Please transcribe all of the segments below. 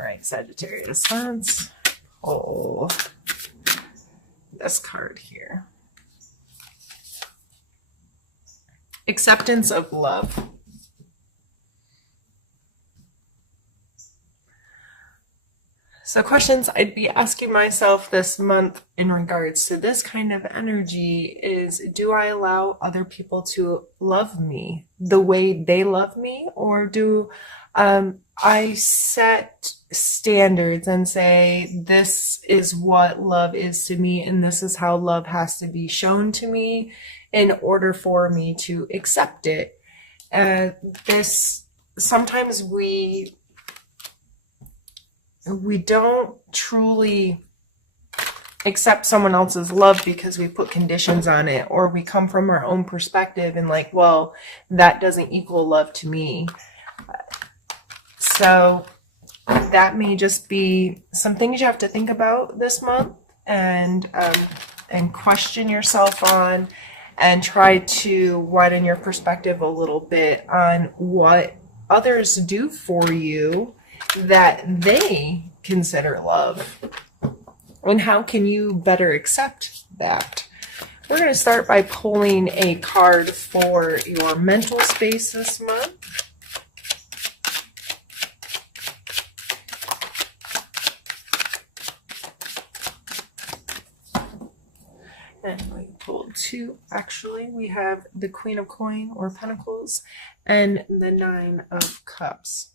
All right, Sagittarius, let's pull this card here. Acceptance of love. So questions I'd be asking myself this month in regards to this kind of energy is, do I allow other people to love me the way they love me? Or do I set standards and say, this is what love is to me, and this is how love has to be shown to me in order for me to accept it? Sometimes we don't truly accept someone else's love because we put conditions on it, or we come from our own perspective and like, well, that doesn't equal love to me. So that may just be some things you have to think about this month, and question yourself on, and try to widen your perspective a little bit on what others do for you that they consider love, and how can you better accept that. We're going to start by pulling a card for your mental space this month. And we pulled two. Actually, we have the Queen of Coin or Pentacles and the Nine of Cups.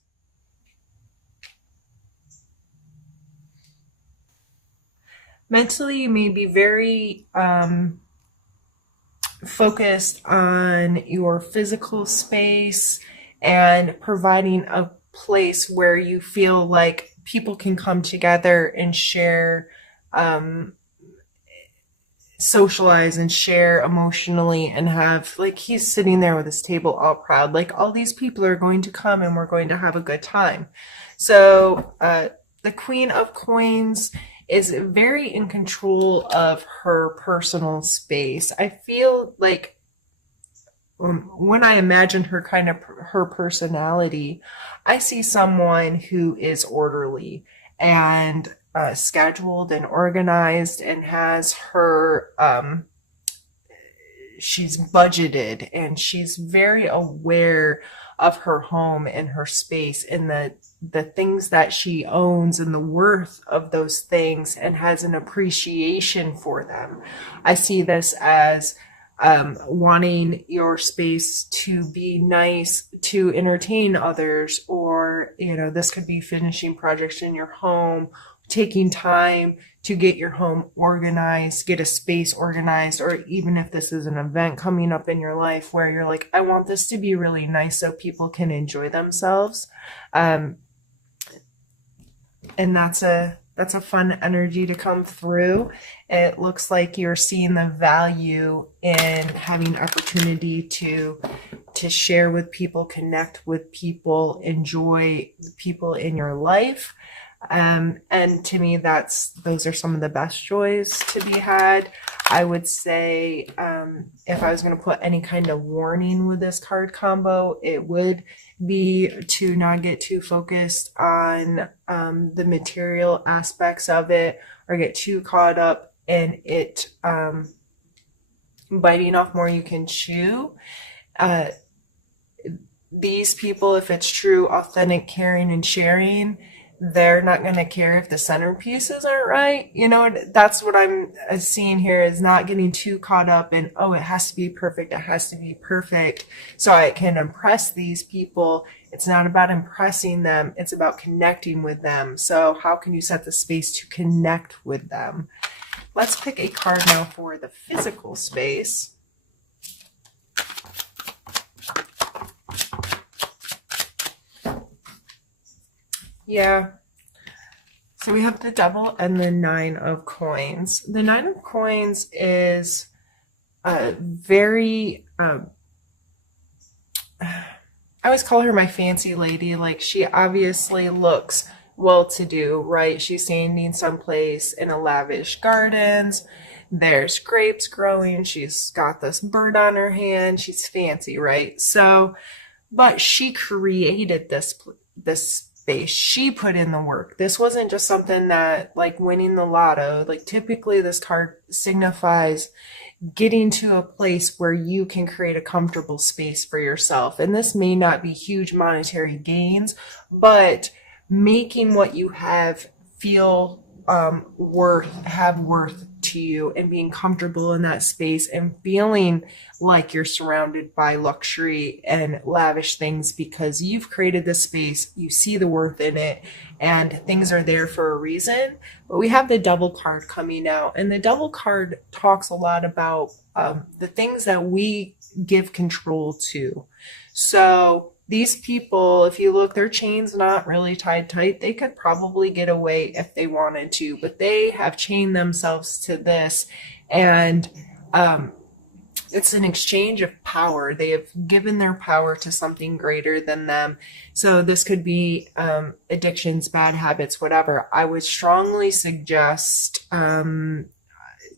Mentally, you may be very focused on your physical space and providing a place where you feel like people can come together and share, socialize and share emotionally, and have, like, he's sitting there with his table all proud, like all these people are going to come and we're going to have a good time. So the Queen of Coins is very in control of her personal space. I feel like when I imagine her her personality, I see someone who is orderly and scheduled and organized, and has her, she's budgeted, and she's very aware of her home and her space and the things that she owns and the worth of those things, and has an appreciation for them. I see this as wanting your space to be nice, to entertain others, or, this could be finishing projects in your home, taking time to get your home organized, get a space organized, or even if this is an event coming up in your life where you're like, I want this to be really nice so people can enjoy themselves. And that's a fun energy to come through. It looks like you're seeing the value in having opportunity to share with people, connect with people, enjoy the people in your life. And to me, those are some of the best joys to be had. I would say, if I was going to put any kind of warning with this card combo, it would be to not get too focused on the material aspects of it, or get too caught up in it biting off more you can chew. These people, if it's true, authentic, caring, and sharing, they're not going to care if the centerpieces aren't right. That's what I'm seeing here, is not getting too caught up in, oh, it has to be perfect. It has to be perfect so I can impress these people. It's not about impressing them. It's about connecting with them. So how can you set the space to connect with them? Let's pick a card now for the physical space. Yeah. So we have the Devil and the Nine of Coins. The Nine of Coins is very, I always call her my fancy lady. Like, she obviously looks well-to-do, right? She's standing someplace in a lavish gardens. There's grapes growing. She's got this bird on her hand. She's fancy, right? So, but she created this space. She put in the work. This wasn't just something that, like winning the lotto. Like typically this card signifies getting to a place where you can create a comfortable space for yourself. And this may not be huge monetary gains, but making what you have feel worth to you, and being comfortable in that space and feeling like you're surrounded by luxury and lavish things because you've created this space, you see the worth in it, and things are there for a reason. But we have the Devil card coming out, and the Devil card talks a lot about the things that we give control to. So these people, if you look, their chain's not really tied tight. They could probably get away if they wanted to, but they have chained themselves to this. And it's an exchange of power. They have given their power to something greater than them. So this could be addictions, bad habits, whatever. I would strongly suggest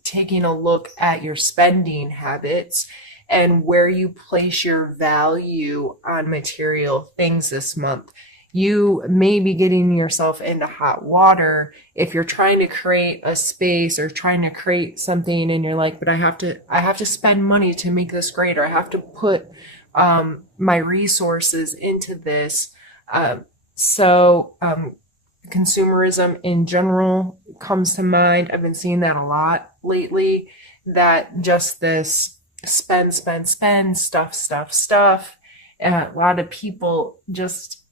taking a look at your spending habits and where you place your value on material things this month. You may be getting yourself into hot water if you're trying to create a space or trying to create something and you're like, but I have to spend money to make this greater. I have to put my resources into this. Consumerism in general comes to mind. I've been seeing that a lot lately, that just this spend, stuff. A lot of people just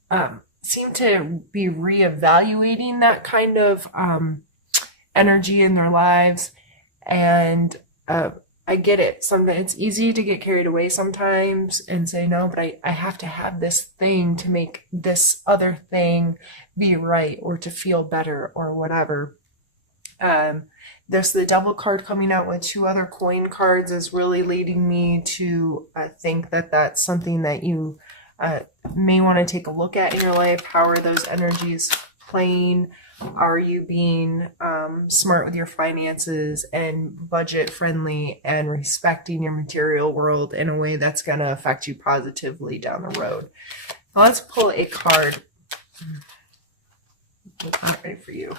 seem to be reevaluating that kind of energy in their lives. And I get it. Sometimes it's easy to get carried away sometimes and say, no, but I have to have this thing to make this other thing be right or to feel better or whatever. There's the Devil card coming out with 2 other coin cards is really leading me to think that that's something that you may want to take a look at in your life. How are those energies playing? Are you being smart with your finances and budget friendly and respecting your material world in a way that's going to affect you positively down the road? Now let's pull a card. Looking ready for you.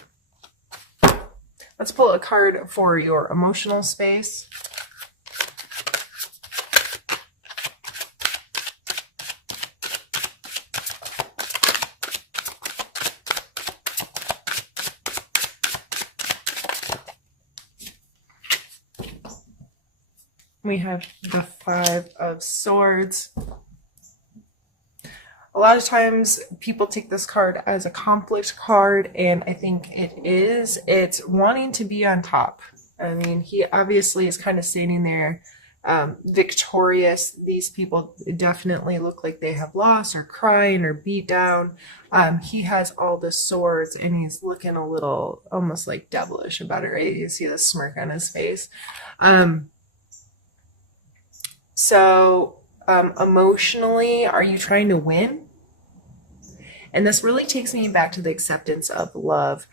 Let's pull a card for your emotional space. We have the 5 of Swords. A lot of times people take this card as a conflict card, and I think it is. It's wanting to be on top. I mean, he obviously is kind of standing there victorious. These people definitely look like they have lost or crying or beat down. He has all the swords and he's looking a little almost like devilish about it, right? You see the smirk on his face. Emotionally, are you trying to win? And this really takes me back to the acceptance of love.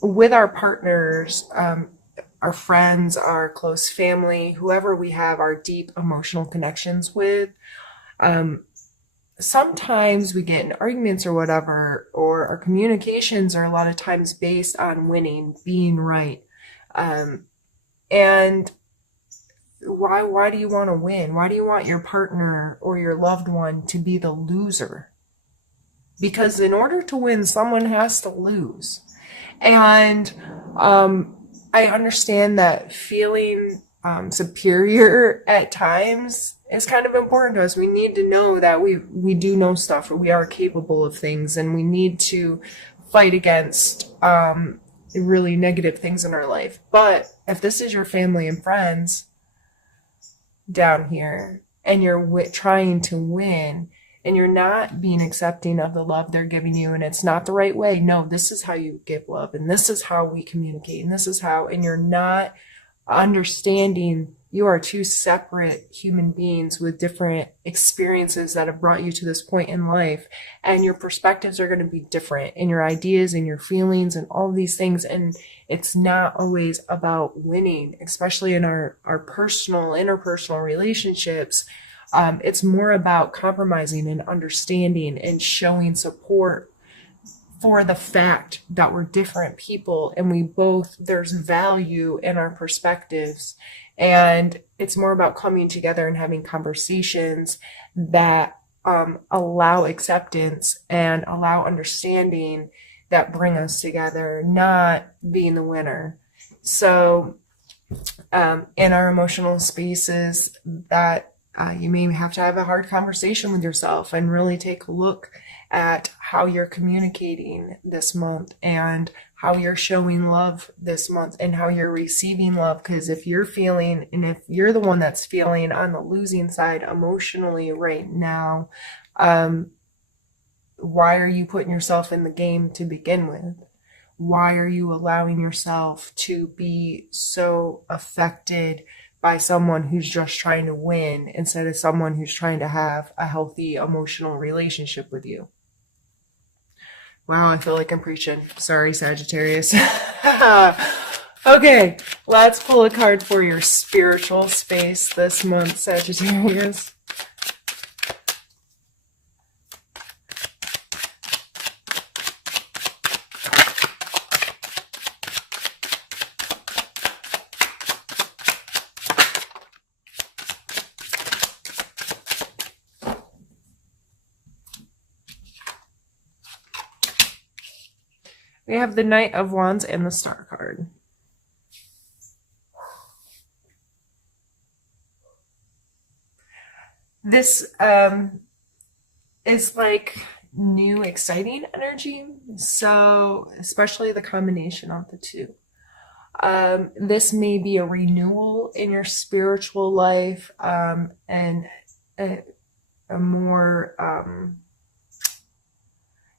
With our partners, our friends, our close family, whoever we have our deep emotional connections with, sometimes we get in arguments or whatever, or our communications are a lot of times based on winning, being right. And why do you want to win? Why do you want your partner or your loved one to be the loser? Because in order to win, someone has to lose. And I understand that feeling superior at times is kind of important to us. We need to know that we do know stuff, or we are capable of things, and we need to fight against really negative things in our life. But if this is your family and friends down here, and you're trying to win, and you're not being accepting of the love they're giving you, and it's not the right way. No, this is how you give love, and this is how we communicate, and this is how, and you're not understanding you are 2 separate human beings with different experiences that have brought you to this point in life, and your perspectives are going to be different, and your ideas and your feelings and all these things. And it's not always about winning, especially in our personal, interpersonal relationships. It's more about compromising and understanding and showing support for the fact that we're different people and there's value in our perspectives. And it's more about coming together and having conversations that allow acceptance and allow understanding that bring us together, not being the winner. So, in our emotional spaces, that you may have to have a hard conversation with yourself and really take a look at how you're communicating this month and how you're showing love this month and how you're receiving love. Because if you're the one that's feeling on the losing side emotionally right now, why are you putting yourself in the game to begin with? Why are you allowing yourself to be so affected by someone who's just trying to win instead of someone who's trying to have a healthy emotional relationship with you? Wow, I feel like I'm preaching. Sorry, Sagittarius. Okay, let's pull a card for your spiritual space this month, Sagittarius. We have the Knight of Wands and the Star card. This is like new, exciting energy. So, especially the combination of the two. This may be a renewal in your spiritual life, and a more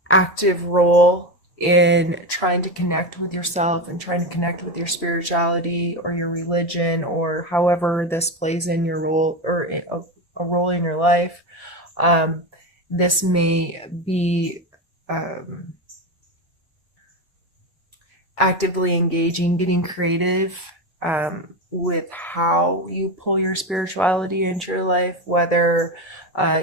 active role in trying to connect with yourself and trying to connect with your spirituality or your religion or however this plays in your role or a role in your life. This may be actively engaging, getting creative with how you pull your spirituality into your life, whether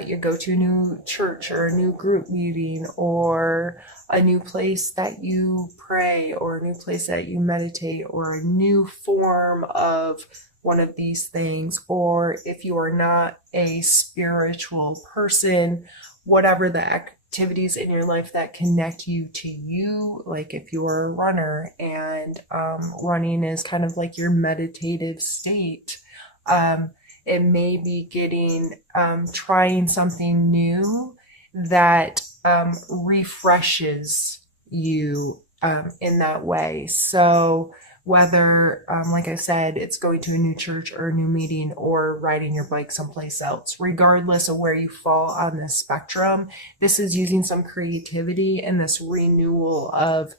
you go to a new church or a new group meeting or a new place that you pray or a new place that you meditate or a new form of one of these things. Or if you are not a spiritual person, whatever the activities in your life that connect you to you, like if you're a runner and running is kind of like your meditative state, it may be trying something new that refreshes you in that way. So whether, like I said, it's going to a new church or a new meeting or riding your bike someplace else, regardless of where you fall on this spectrum, this is using some creativity and this renewal of,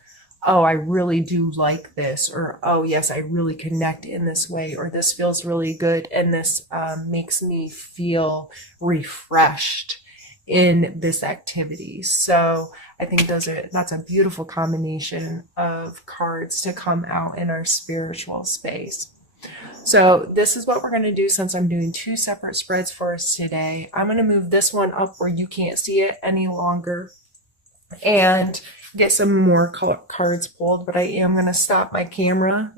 oh, I really do like this, or, oh, yes, I really connect in this way, or this feels really good, and this makes me feel refreshed in this activity. So I think that's a beautiful combination of cards to come out in our spiritual space. So this is what we're going to do since I'm doing two separate spreads for us today. I'm going to move this one up where you can't see it any longer and get some more cards pulled, but I am going to stop my camera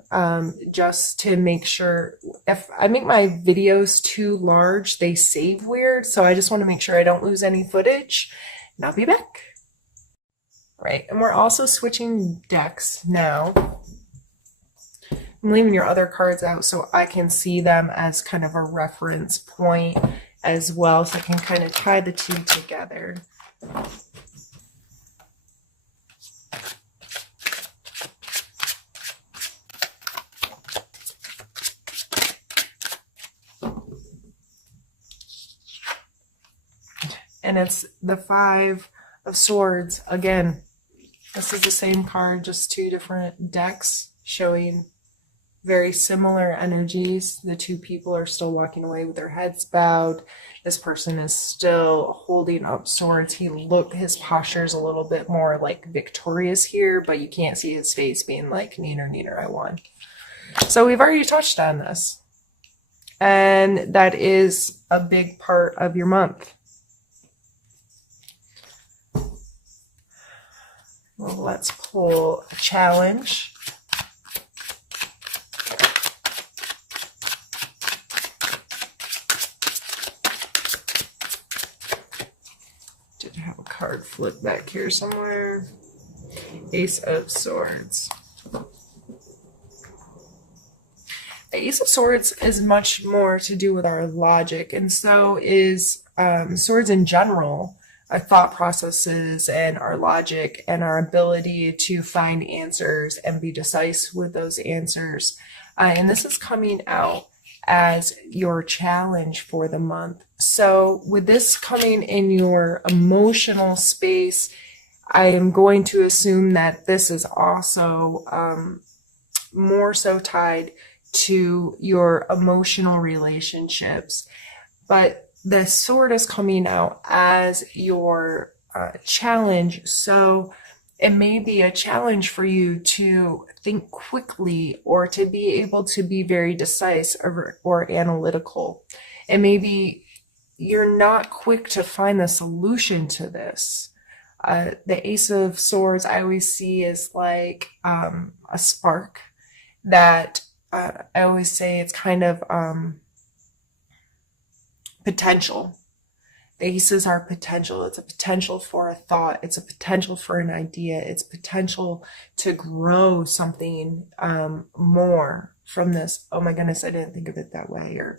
just to make sure. If I make my videos too large, they save weird, so I just want to make sure I don't lose any footage, and I'll be back. Right, and we're also switching decks now. I'm leaving your other cards out so I can see them as kind of a reference point as well, so I can kind of tie the two together. And it's the Five of Swords. Again, this is the same card, just two different decks showing very similar energies. The two people are still walking away with their heads bowed. This person is still holding up swords. His posture is a little bit more like victorious here, but you can't see his face being like, neener, neener, I won. So we've already touched on this. And that is a big part of your month. Well, let's pull a challenge. Did have a card flip back here somewhere. Ace of Swords. The Ace of Swords is much more to do with our logic, and so is swords in general, our thought processes and our logic and our ability to find answers and be decisive with those answers. And this is coming out as your challenge for the month. So with this coming in your emotional space, I am going to assume that this is also more so tied to your emotional relationships. But the sword is coming out as your challenge. So it may be a challenge for you to think quickly or to be able to be very decisive or analytical. And maybe you're not quick to find the solution to this. The Ace of Swords I always see is like a spark that I always say it's kind of potential. The aces are potential. It's a potential for a thought. It's a potential for an idea. It's potential to grow something more from this. Oh my goodness, I didn't think of it that way. Or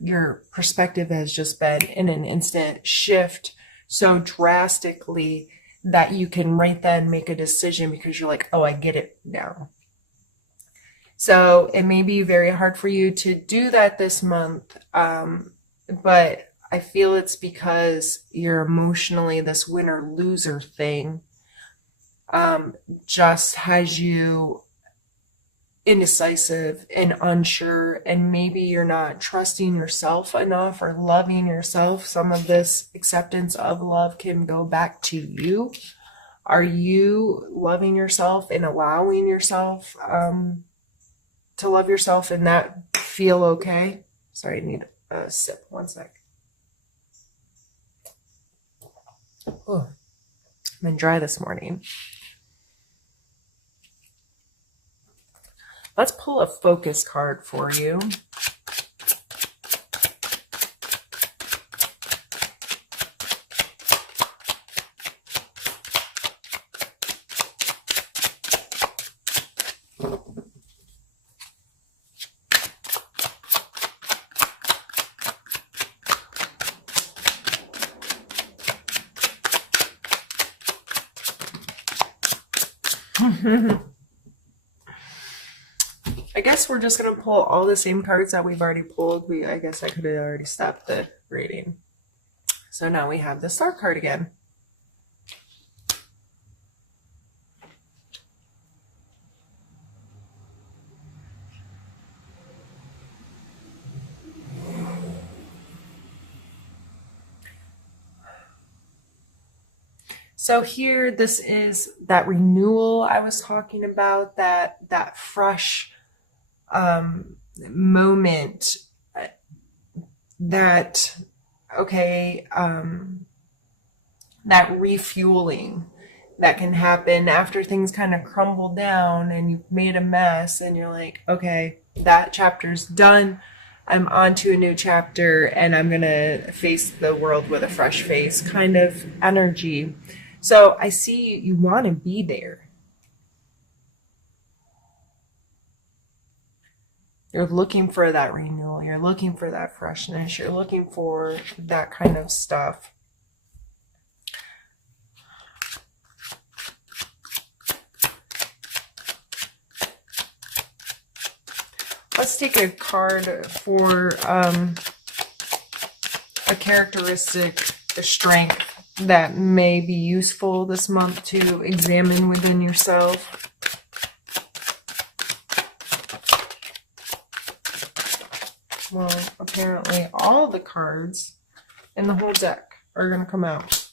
your perspective has just been in an instant shift so drastically that you can right then make a decision because you're like, oh, I get it now. So it may be very hard for you to do that this month, but I feel it's because you're emotionally, this winner-loser thing just has you indecisive and unsure, and maybe you're not trusting yourself enough or loving yourself. Some of this acceptance of love can go back to you. Are you loving yourself and allowing yourself to love yourself and that feel okay? Sorry, I need a sip. One sec. Oh, I've been dry this morning. Let's pull a focus card for you. I guess we're just going to pull all the same cards that we've already pulled. I guess I could have already stopped the reading. So now we have the Star card again. So here, this is that renewal I was talking about, that fresh moment, that refueling that can happen after things kind of crumble down and you've made a mess and you're like, okay, that chapter's done. I'm on to a new chapter and I'm going to face the world with a fresh face kind of energy. So I see you want to be there. You're looking for that renewal. You're looking for that freshness. You're looking for that kind of stuff. Let's take a card for a characteristic, a strength that may be useful this month to examine within yourself. Well, apparently all the cards in the whole deck are going to come out.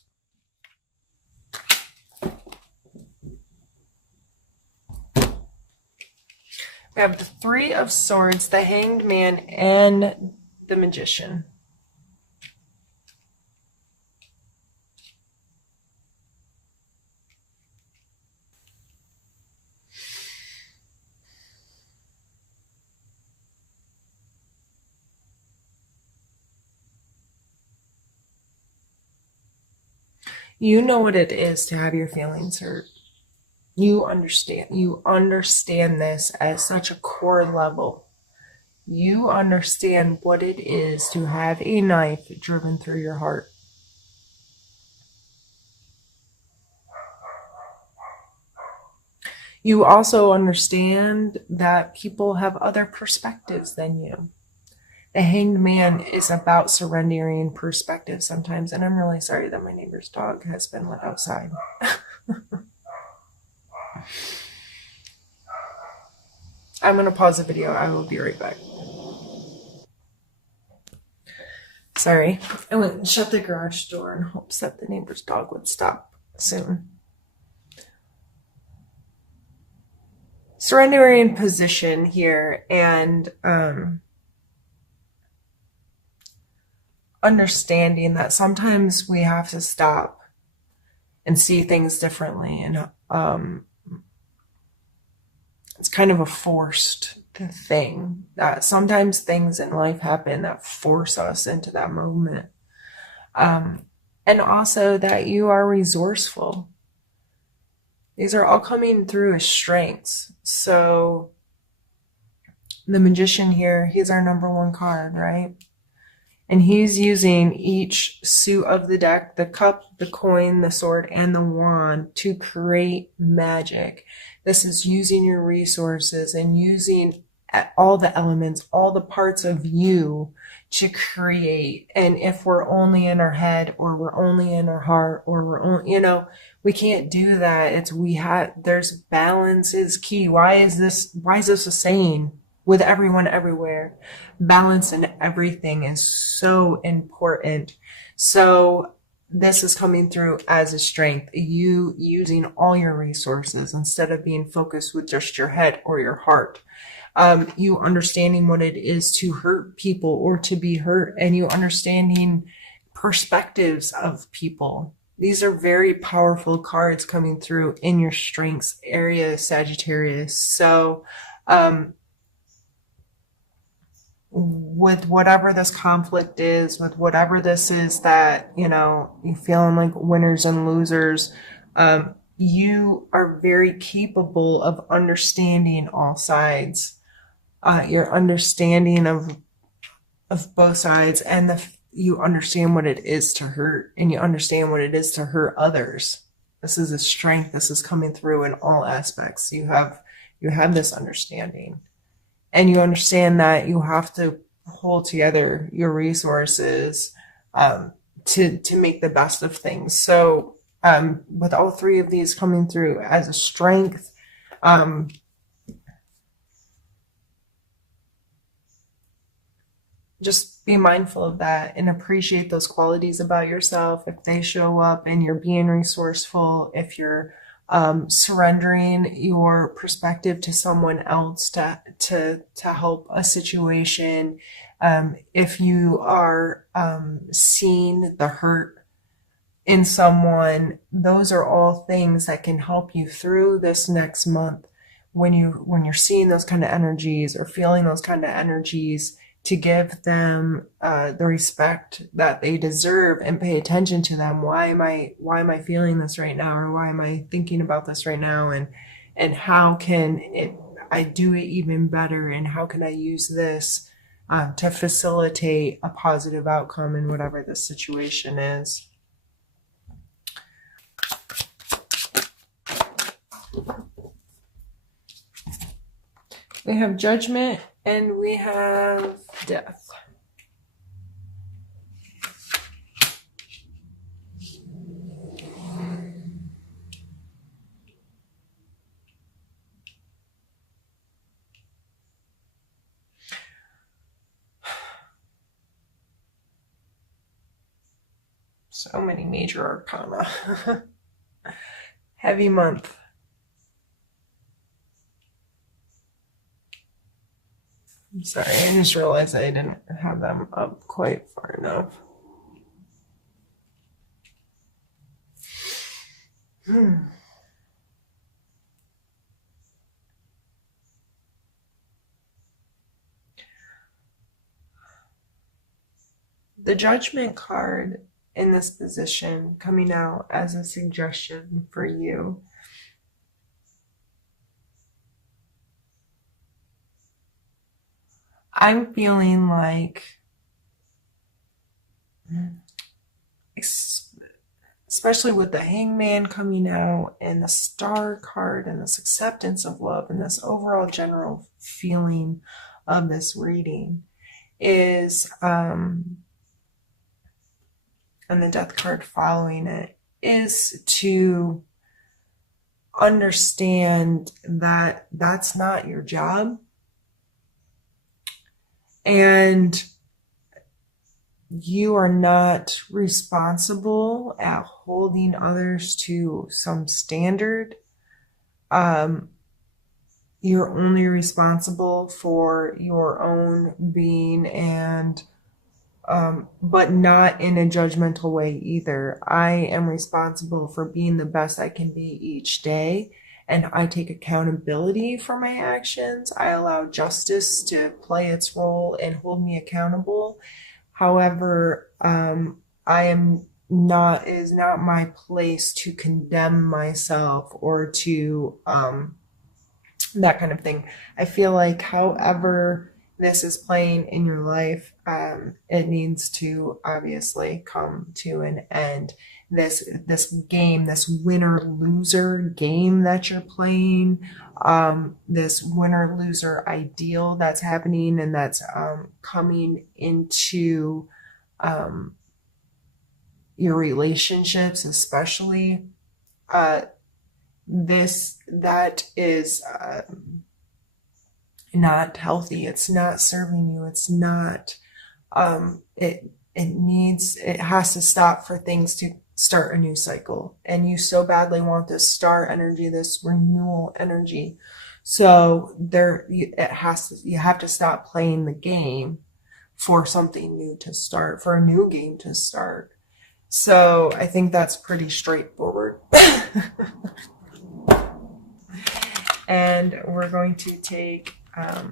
We have the Three of Swords, the Hanged Man, and the Magician. You know what it is to have your feelings hurt. You understand this at such a core level. You understand what it is to have a knife driven through your heart. You also understand that people have other perspectives than you. The Hanged Man is about surrendering perspective sometimes, and I'm really sorry that my neighbor's dog has been let outside. I'm going to pause the video. I will be right back. Sorry. I went and shut the garage door in hopes that the neighbor's dog would stop soon. Surrendering position here and understanding that sometimes we have to stop and see things differently, and it's kind of a forced thing that sometimes things in life happen that force us into that moment, and also that you are resourceful. These are all coming through as strengths. So the Magician here, he's our number one card, right? And he's using each suit of the deck, the cup, the coin, the sword, and the wand to create magic. This is using your resources and using all the elements, all the parts of you to create. And if we're only in our head, or we're only in our heart, or we're only, we can't do that. There's balance is key. Why is this a saying with everyone everywhere? Balance in everything is so important. So this is coming through as a strength. You using all your resources instead of being focused with just your head or your heart. You understanding what it is to hurt people or to be hurt, and you understanding perspectives of people. These are very powerful cards coming through in your strengths area, Sagittarius. So, with whatever this conflict is, with whatever this is that, you're feeling like winners and losers, you are very capable of understanding all sides. Your understanding of both sides, and you understand what it is to hurt, and you understand what it is to hurt others. This is a strength. This is coming through in all aspects. You have this understanding, and you understand that you have to hold together your resources to make the best of things. So with all three of these coming through as a strength, just be mindful of that and appreciate those qualities about yourself if they show up, and you're being resourceful, if you're surrendering your perspective to someone else to help a situation, if you are seeing the hurt in someone. Those are all things that can help you through this next month when you're seeing those kind of energies or feeling those kind of energies, to give them the respect that they deserve and pay attention to them. Why am I feeling this right now, or why am I thinking about this right now, and how can I do it even better, and how can I use this to facilitate a positive outcome in whatever the situation is. We have Judgment and we have Death. So many major arcana. Heavy month. I'm sorry, I just realized I didn't have them up quite far enough. The Judgment card in this position coming out as a suggestion for you. I'm feeling like, especially with the Hangman coming out and the Star card and this acceptance of love and this overall general feeling of this reading is, and the Death card following it, is to understand that that's not your job. And you are not responsible at holding others to some standard. You're only responsible for your own being, and but not in a judgmental way either. I am responsible for being the best I can be each day, and I take accountability for my actions. I allow justice to play its role and hold me accountable. However, I am not, it is not my place to condemn myself or to that kind of thing. I feel like, however this is playing in your life, it needs to obviously come to an end. This game, this winner loser game that you're playing, this winner loser ideal that's happening and that's coming into your relationships, especially, that is not healthy. It's not serving you. It's not, it has to stop for things to start a new cycle. And you so badly want this star energy, this renewal energy. So you have to stop playing the game for something new to start, for a new game to start. So I think that's pretty straightforward. And we're going to take a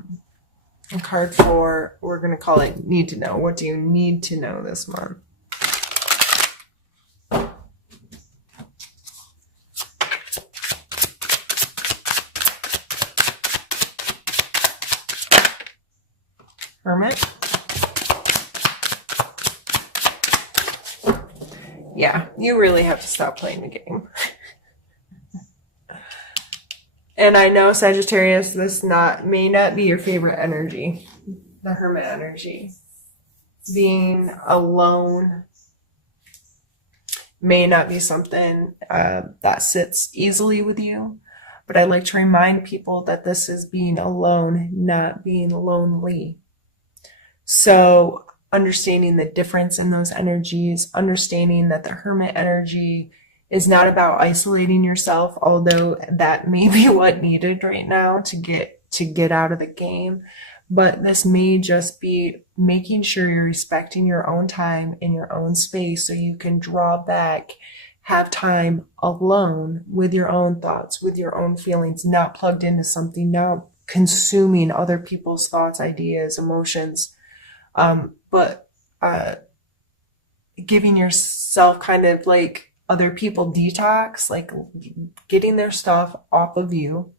card for, we're going to call it Need to Know. What do you need to know this month? Hermit. Yeah, you really have to stop playing the game. And I know, Sagittarius, this may not be your favorite energy, the Hermit energy. Being alone may not be something that sits easily with you, but I like to remind people that this is being alone, not being lonely. So understanding the difference in those energies, understanding that the Hermit energy is not about isolating yourself, although that may be what needed right now to get out of the game. But this may just be making sure you're respecting your own time in your own space so you can draw back, have time alone with your own thoughts, with your own feelings, not plugged into something, not consuming other people's thoughts, ideas, emotions, but giving yourself kind of like other people detox, like getting their stuff off of you,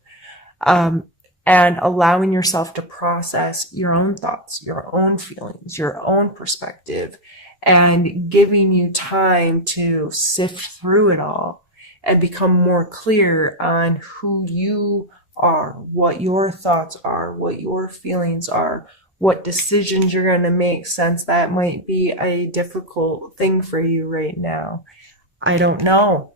and allowing yourself to process your own thoughts, your own feelings, your own perspective, and giving you time to sift through it all and become more clear on who you are, what your thoughts are, what your feelings are, what decisions you're going to make, since that might be a difficult thing for you right now. I don't know.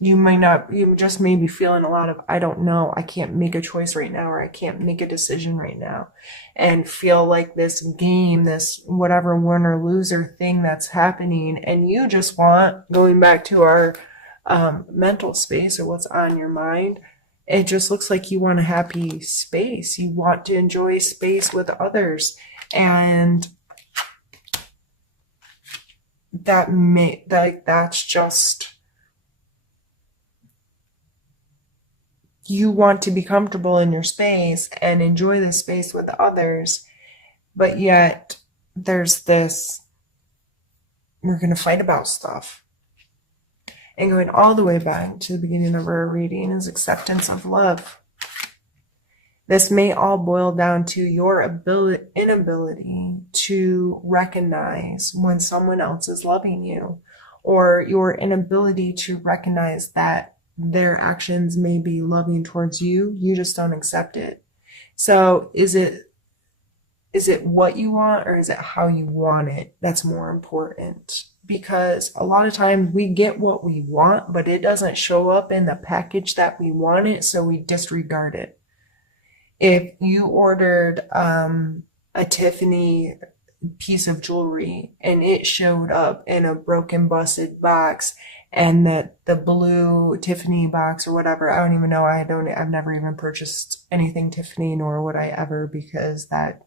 You just may be feeling a lot of, I don't know, I can't make a choice right now, or I can't make a decision right now, and feel like this game, this whatever winner loser thing that's happening, and you just want, going back to our mental space or what's on your mind, It just looks like you want a happy space. You want to enjoy space with others. And that's just, you want to be comfortable in your space and enjoy the space with others, but yet there's this, you're going to fight about stuff. And going all the way back to the beginning of our reading is acceptance of love. This may all boil down to your inability to recognize when someone else is loving you, or your inability to recognize that their actions may be loving towards you. You just don't accept it. So is it what you want, or is it how you want it that's more important? Because a lot of times we get what we want, but it doesn't show up in the package that we want it, so we disregard it. If you ordered a Tiffany piece of jewelry and it showed up in a broken, busted box, and the blue Tiffany box or whatever, I don't even know. I've never even purchased anything Tiffany, nor would I ever, because that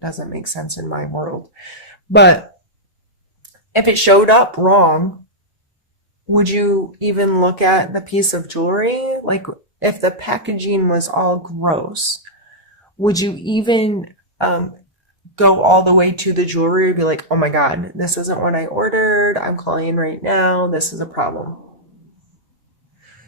doesn't make sense in my world. But if it showed up wrong, would you even look at the piece of jewelry? Like, if the packaging was all gross, would you even go all the way to the jewelry and be like, oh my God, this isn't what I ordered. I'm calling right now. This is a problem.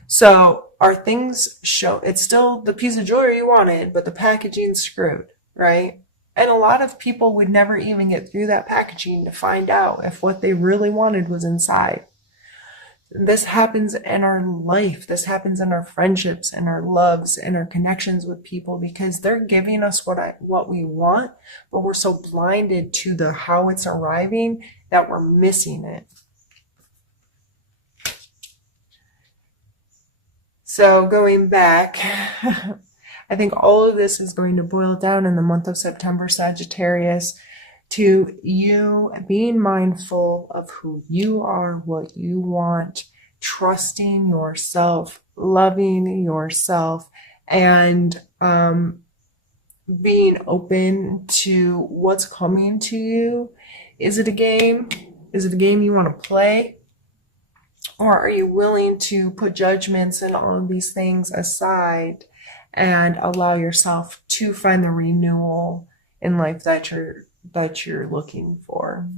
So our things show, it's still the piece of jewelry you wanted, but the packaging's screwed, right? And a lot of people would never even get through that packaging to find out if what they really wanted was inside. This happens in our life. This happens in our friendships and our loves and our connections with people, because they're giving us what we want, but we're so blinded to the how it's arriving that we're missing it. So going back, I think all of this is going to boil down in the month of September, Sagittarius, to you being mindful of who you are, what you want, trusting yourself, loving yourself, and being open to what's coming to you. Is it a game? Is it a game you want to play? Or are you willing to put judgments and all of these things aside and allow yourself to find the renewal in life that you're looking for?